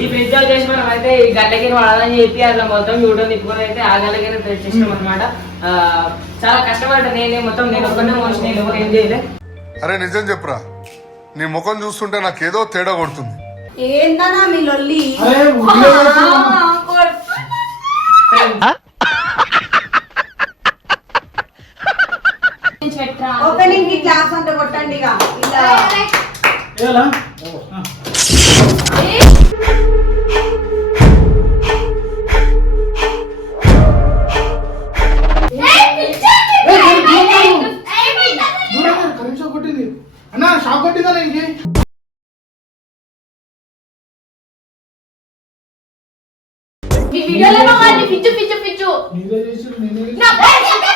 ఈ ఫ్రిడ్జ్ వచ్చేసి మనం అయితే ఈ గల్లకి వాడాలని చెప్పి అట్లా మొత్తం యూట్యూబ్ తిప్పుకొని అయితే ఆ గల్లకి తెచ్చినాం అనమాట చాలా కష్టపడ్డా నేనే మొత్తం నేను ఒక్కనే మోసిన నేను ఎవరు ఏం చేయలే. అరే నిజం చెప్పురా. నీ ముఖం చూస్తుంటే నాకేదో తేడా కొడుతుంది. ఏందన్నా మీ లొల్లి. ఓపెనింగ్కి క్లాస్ అంటే కొట్టండి ఇక. ఇలా. మీ వీడియోలో పిచ్చు పిచ్చు పిచ్చు. నా పేరు చెప్పే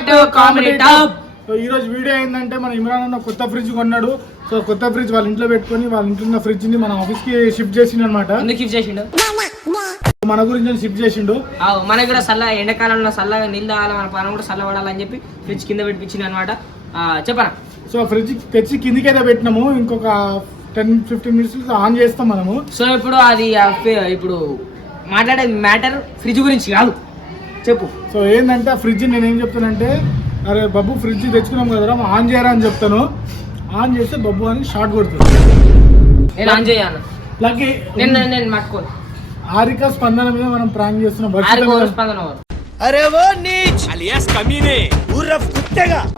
కామెడీ టాప్ సో ఈ రోజు వీడియో ఏంటంటే మన ఇమ్రాన్ అన్న కొత్త ఫ్రిడ్జ్ కొన్నాడు. సో కొత్త ఫ్రిడ్జ్ వాళ్ళ ఇంట్లో పెట్టుకొని వాళ్ళ ఇంట్లో ఉన్న ఫ్రిడ్జ్ని మన ఆఫీస్కి షిఫ్ట్ చేసిండు అనమాట ఎందుకు గిఫ్ట్ చేసిండు? మన గురించి షిఫ్ట్ చేసిండు. ఆవు, మనకి కూడా చల్ల ఎండాకాలంలో చల్లగా నీళ్ళు తాగాలి మన పానం కూడా చల్ల పడాలని చెప్పి ఫ్రిడ్జ్ కింద పెట్టించింది అనమాట చెప్పరా సో ఫ్రిడ్జ్ తెచ్చి కిందికి అయితే పెట్టినాము. ఇంకొక టెన్ ఫిఫ్టీన్ మినిట్స్ ఆన్ చేస్తాం మనము. సో ఇప్పుడు అది ఆ ఫి- ఇప్పుడు మాట్లాడే మ్యాటర్ ఫ్రిడ్జ్ గురించి కాదు. చెప్పు. సో ఏంటంటే ఆ ఫ్రిడ్జ్ నేను ఏం చెప్తానంటే అరే బబ్బు ఫ్రిడ్జ్ తెచ్చుకున్నాం కదరా ఆన్ చేయరా అని చెప్తాను. ఆన్ చేస్తే బబ్బు అని షార్ట్ కొడుతుంది. నేను ఆన్ చేయను. ప్లగ్ నేను నేను- మట్టుకోను. హారిక స్పందన మీద మనం ప్రాంక్ చేస్తున్నాం ఆరు వర్షిత కోరు మీద- స్పందన వారు.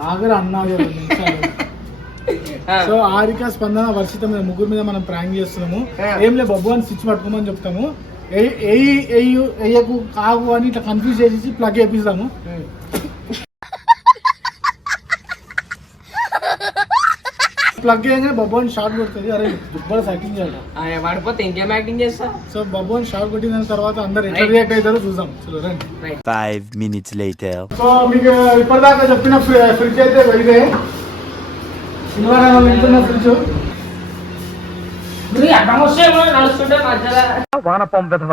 ఆగరా అన్నా ఆగరా రెండు నిమిషాలు. ఆ, సో హారిక స్పందన వర్షిత మీద ముగ్గురు మీద మనం ప్రాంక్ చేస్తున్నాము. ఏం లేదు బబ్బు అని స్విచ్ పట్టుకోమని చెప్తాము. ఎయ్యి ఎయ్యు ఎయ్యకు కాగు అని ఇట్లా కన్ఫ్యూజ్ చేసి ప్లగ్ వేపిస్తాము. ప్లగ్ చేయగానే బబ్బు అని షార్ట్ కొడుతుంది అరే దుబ్బలు సెట్టింగ్ చేయాలి ఆ, వాడిపోతే ఇంకేం యాక్టింగ్ చేస్తా సో బబ్బు అని షార్ట్ కొట్టిన తర్వాత అందరు ఎట్లా. రియాక్ట్ అవుతారో చూద్దాం రండి Five minutes later. సో మీకు ఇప్పటిదాకా చెప్పిన ఫ్రి- ఫ్రిడ్జ్ అయితే వెలిగే ఇన్వారా వింటున్న ఫ్రిడ్జ్ వానపాం విధవ.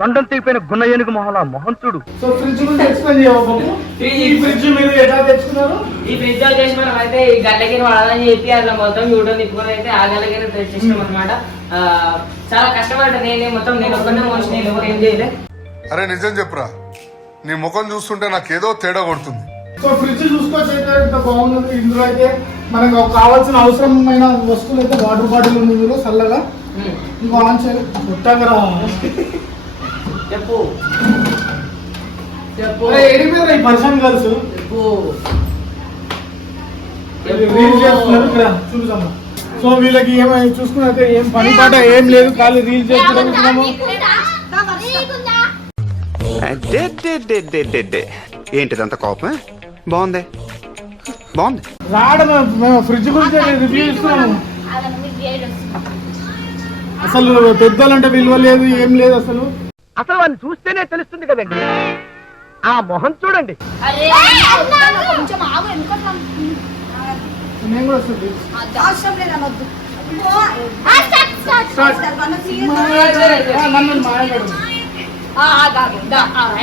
తొండం తీపిన గున్న ఏనుగు మొహల మొహం చూడు. సో ఫ్రిడ్జ్ గురించి ఎక్స్ప్లెయిన్ చేయవా. ఈ ఫ్రిడ్జ్. మీరు ఎట్లా తెచ్చుకున్నారు? ఈ ఫ్రిడ్జ్ వచ్చేసి మనం అయితే ఈ గల్లకి వాడాలని చెప్పి అట్లా మొత్తం యూట్యూబ్ తిప్పుకొని అయితే ఆ గల్లకి తెచ్చినాం అనమాట చాలా కష్టపడ్డా నేనే మొత్తం నేను ఒక్కనే మోసిన నేను ఏం చేయలే. అరే నిజం చెప్పురా. నీ ముఖం చూస్తుంటే నాకేదో తేడా కొడుతుంది. సో ఫ్రిడ్జ్ చూసుకోవచ్చు అయితే ఇంత బాగుంది ఇందులో అయితే మనకు కావాల్సిన అవసరమైన వస్తువులు అయితే వాటర్ బాటిల్ ఉంది ఇందులో చల్లగా. ఇంకో ఆన్ చేయాలి కొత్తగా చెప్పు. చెప్పు. ఎడిపోయారు ఈ పర్సన్ గర్ల్స్? చెప్పు. చూద్దాం సో వీళ్ళకి ఏమై చూసుకున్నైతే ఏం పని పాట ఏం లేదు ఖాళీ రీల్ చేస్తున్నాము. ఏంటిదంత కోపం బాగుంది. బాగుంది. మేము- మేము ఫ్రిడ్జ్ గురించి రివ్యూ ఇస్తున్నాము. అసలు పెద్దోళ్ళంటే విలువ లేదు ఏం లేదు అసలు. అసలు వాడిని చూస్తేనే తెలుస్తుంది కదండి. ఆ మొహం చూడండి. నన్ను మాయగాడు.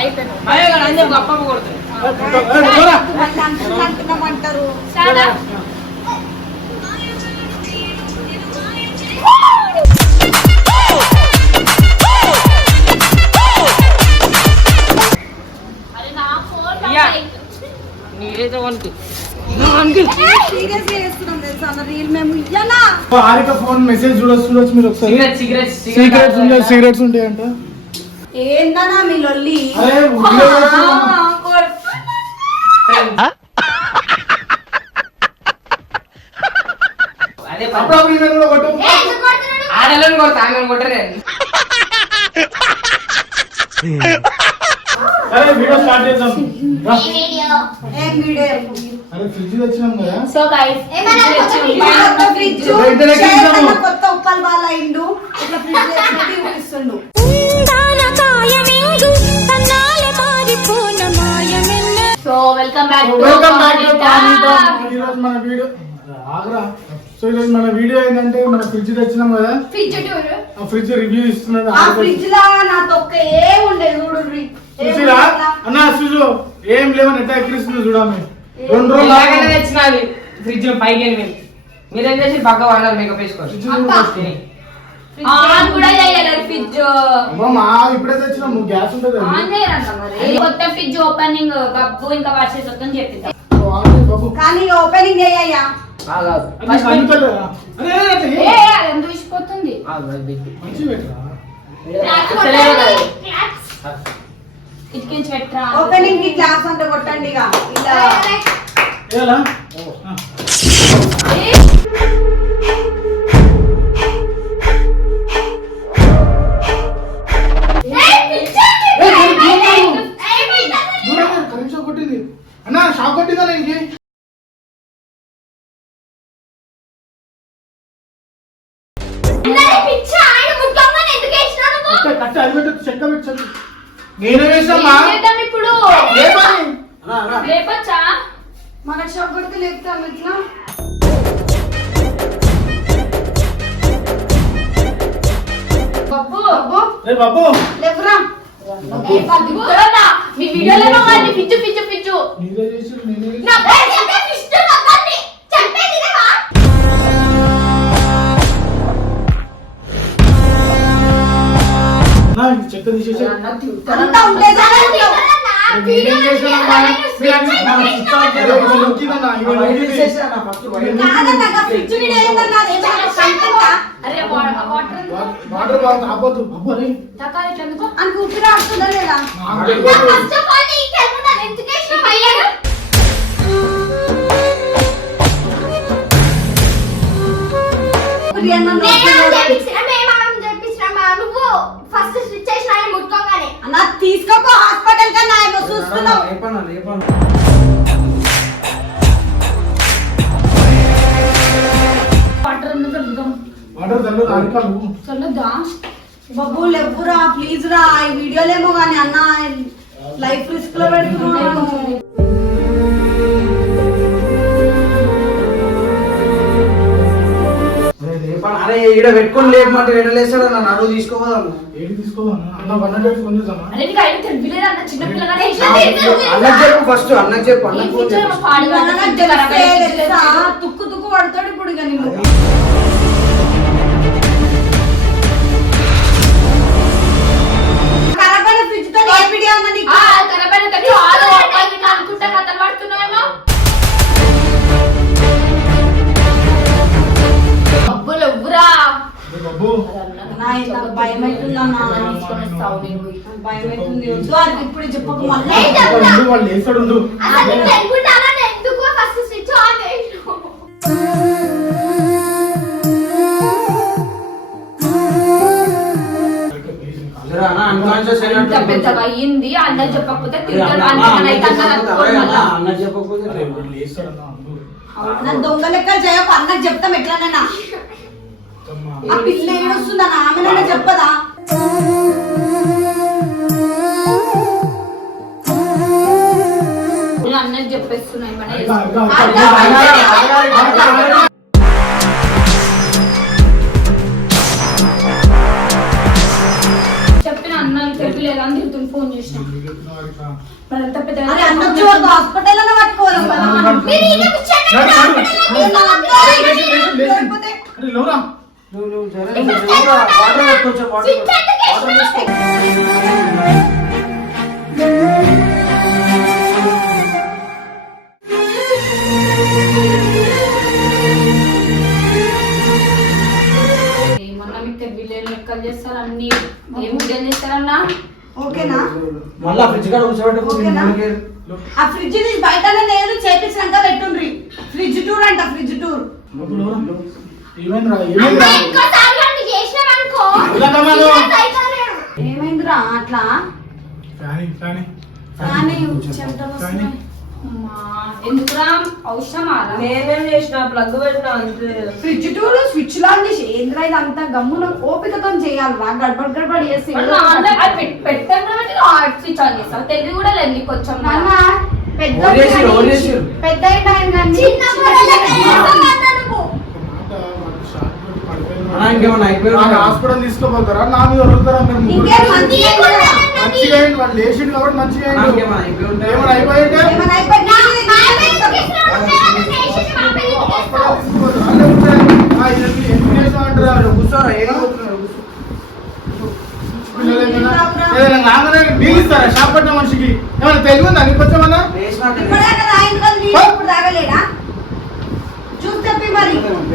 అయిపోయింది. అందరూ గొప్ప కొడుతుంది. అంటున్నామంటారు స్టార్ట్ ఆ? అరే నా ఫోన్ ఇయ్యా. రైట్. నీరైతే వణుకు సీరియస్గా చేస్తున్నాం తెలుసా అన్న రీల్ మేము ఇయ్యాలా హారిక ఫోన్ మెసేజ్ చూడొచ్చు చూడొచ్చు మీరు ఒకసారి సిగరెట్ సిగరెట్ సీక్రెట్స్ ఉంటాయి సీక్రెట్స్ ఉంటాయంట ఏందన్నా మీ లొల్లి సో గైస్ కొత్త ఉప్పల్ బాల్ అయిండు. ఇట్లా ఫ్రిడ్జ్ చూపిస్తుండు ఈరోజు మన వీడియో ఆగ్రా. సో ఈరోజు మన వీడియో ఏంటంటే మన ఫ్రిడ్జ్ తెచ్చినాం కదా. ఫ్రిడ్జ్ టూర్ ఆ ఫ్రిడ్జ్ రివ్యూ ఇస్తున్నది ఆ ఫ్రిడ్జ్ లా నా తొక్క ఏం ఉండే చూడు చూసిరా అన్న చూసు ఏం లేవని ఎట్లా ఎక్కిరిస్తుంది చూడమే రెండు రోజులు. తెచ్చినది ఫ్రిడ్జ్ పైకి వెళ్ళి మీరేం. చేసి పక్క వాళ్ళ మేకప్ first. ఆన్ కూడా చేయలేదు ఫ్రిడ్జ్ అమ్మా మా ఇప్పుడే తెచ్చినాం నువ్వు గ్యాస్ ఉంటుంది ఆన్ చేయరంట మరి. కొత్త ఫ్రిడ్జ్ ఓపెనింగ్ గబ్బు ఇంకా వర్షెస్ వద్దని చెప్పింది బాబు. కానీ ఓపెనింగ్. ఇటుకించి పెట్టరా? ఓపెనింగ్కి క్లాస్ అంటే కొట్టండి ఇక. ఇలా. చెక్క పెట్టు నేనే వేసామా చేద్దాం ఇప్పుడు. లేపచ్చా? మన షాప్ కొడితే లేపుతాం ఇట్లా. బాబు? మీ వీడియోలో పిచ్చు పిచ్చు పిచ్చు. నీదే చేసి నేనే ఏందన్నా అదేమన్నా కంటెంట్ అరే వా- వాటర్ బాగా ఆపొద్దు. అబ్బో రే. తకాలి ఇట్లా ఎందుకు? అని ఊపిరి ఆడుతుందా లేదా నాకు నా తెలియదు. ఫస్ట్ ఆఫ్ ఆల్ నీకు తెలుగుదా? ఎందుకు వేసినావు అయ్యాడు? ఊపిరి అన్న నేనేమో చేపించినా, మేమేమో చేపించినామా? నువ్వు ఫస్ట్ స్విచ్ చేసిన ఆయన అన్న తీసుకోపో హాస్పిటల్ కన్నా ఆయన చూస్తున్నావు. వాటర్ ఎందుకు చల్లుదాం? వాటర్ చల్లు లేవురా ప్లీజ్ రా ఈ వీడియోలేమో కానీ అన్న లైఫ్ రిస్క్లో పెడుతున్నాను అరే ఈడ పెట్టుకొని లేపమంటే వెళ్ళలేస్తాడు నన్ను అడుగు తీసుకోపోదాము ఏది తీసుకోవాలన్నా అన్న? వన్ హండ్రెడ్ కొని చూద్దామా? అరే నీకు ఆయన తెలియలేదు అన్న చిన్న పిల్లగానే ఎట్లా తెలుసు? అన్నకు చెప్పు ఫస్ట్ అన్నకు చెప్పు అన్నకు ఫోన్. తుక్కు తుక్కు పడతాడు ఇప్పుడు ఇక నిన్ను. నీకు. పోయి. నాకు భయం అవుతుంది వద్దు అది ఇప్పుడు చెప్పకు మళ్ళీ వాళ్ళు వేస్తాడు. అసలు ఎందుకు ఫస్ట్ స్విచ్ ఆన్ ఇంత అయ్యింది చెప్పకపోతే తింటారు అన్న, అయితే అన్న మళ్ళా. అన్న, చెప్పకపోతే వాళ్ళు దొంగ లెక్కలు చేయకు అన్నకు చెప్తాం ఎట్లనైనా. ఆ పిల్ల ఏడొస్తుందన్న? ఆమెనైనా చెప్పదా? అన్నది చెప్పేస్తున్నాయి మన. చెప్పిన అన్న తెలియలేదు అని తిరుగుతుంది ఫోన్ చేసిన. మరి అంత అన్న హాస్పిటల్ అన్న పట్టుకోవాలి. నేను ఏం చేస్తారన్నా? ఓకేనా? మళ్ళా ఫ్రిడ్జ్ కాడ కూర్చోబెట్టుకో ఓకేనా? మనకి ఆ ఫ్రిడ్జ్ తీసి బయట నేను చేపించినాక పెట్టుండ్రి. ఫ్రిడ్జ్ టూర్ అంట ఫ్రిడ్జ్ టూర్. ఏమైందిరా? ఇంకోసారి చేసినావనుకో. అట్లా? చెమటలు కానీ వస్తున్నాయి. ఎందుకురా? అవసరమా నేనేం చేసిన ప్లగ్ పెట్టినా అంతే ఫ్రిడ్జ్ టూర్ స్విచ్ లాంగ్ చేసి ఏంద్రా ఇదంతా గమ్మున ఓపికతో చేయాలిరా గడబడ్ గడబడ్ చేసి. పెట్టాను స్విచ్ ఆన్ చేస్తావు తెలివి కూడా లేదు నీకు కొంచెం నాన్న పెద్ద. పెద్ద హాస్పిటల్ తీసుకోపోతారా నా మీద వదులుతారా మంచిగా లేచిండు కాబట్టి మంచిగా? ఏమైనా అయిపోయింటే ఏమైనా అయిపోయిందా? మా మీద తీసుకురావడం చేయాలని చేసేసి మా మీద హాస్పిటల్ తీసుకెళ్తావు. తీసుకోపోతారా? లేకపోతే, ఆ, ఈయనకి ఎందుకు చేసావు అంటారు? కూర్చోరా, ఏం కూర్చున్నారు? కూర్చో. పిల్లలు ఏమైనా ఏదైనా నాన్ననే నీళ్ళు ఇస్తారా షాప్ పెట్టిన మనిషికి ఏమైనా నీకు వచ్చామన్నా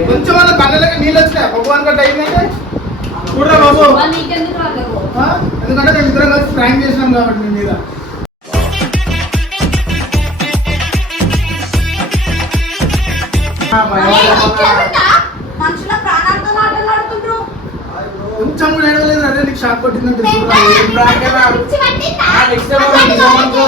కొంచెం అన్న కళ్ళకి నీళ్ళు వచ్చినాయి భగవాన్ గట్ట అయిందంటే చూడరా బాబు? ఎందుకంటే మేము ఇద్దరం కలిసి ప్రాంక్ చేసినాం కాబట్టి మీ మీద ఉందా? మనుషుల ఆటలాడుతుండ్రు కొంచెం కూడా ఏడవలేదు అదే నీకు షాక్ కొట్టిందంటే చూడరా ఏం ప్రాంక్ అయినా? పిచ్చి పట్టిందా? ఆ, నెక్స్ట్ టైం మనం నిజమనుకో,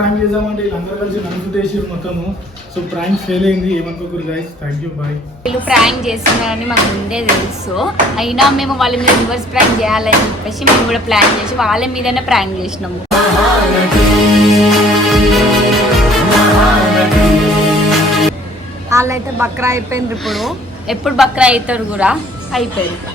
ప్రాంక్ చేద్దామంటే వీళ్ళందరూ కలిసి నన్ను చేసి మొత్తము. సో ప్రాంక్ ఫెయిల్ అయింది. ఏమనుకోకూడదు గైస్ థ్యాంక్ యూ బాయ్ వీళ్ళు ప్రాంక్ చేస్తున్నారని మాకు ముందే తెలుసు. అయినా మేము వాళ్ళ మీద రివర్స్ ప్రాంక్ చేయాలని చెప్పేసి మేము కూడా ప్లాన్ చేసి వాళ్ళ మీదనే ప్రాంక్ చేసినాము. వాళ్ళైతే బక్రా అయిపోయింది ఇప్పుడు. ఎప్పుడు బక్రా అవుతారు కూడా? అయిపోయింది.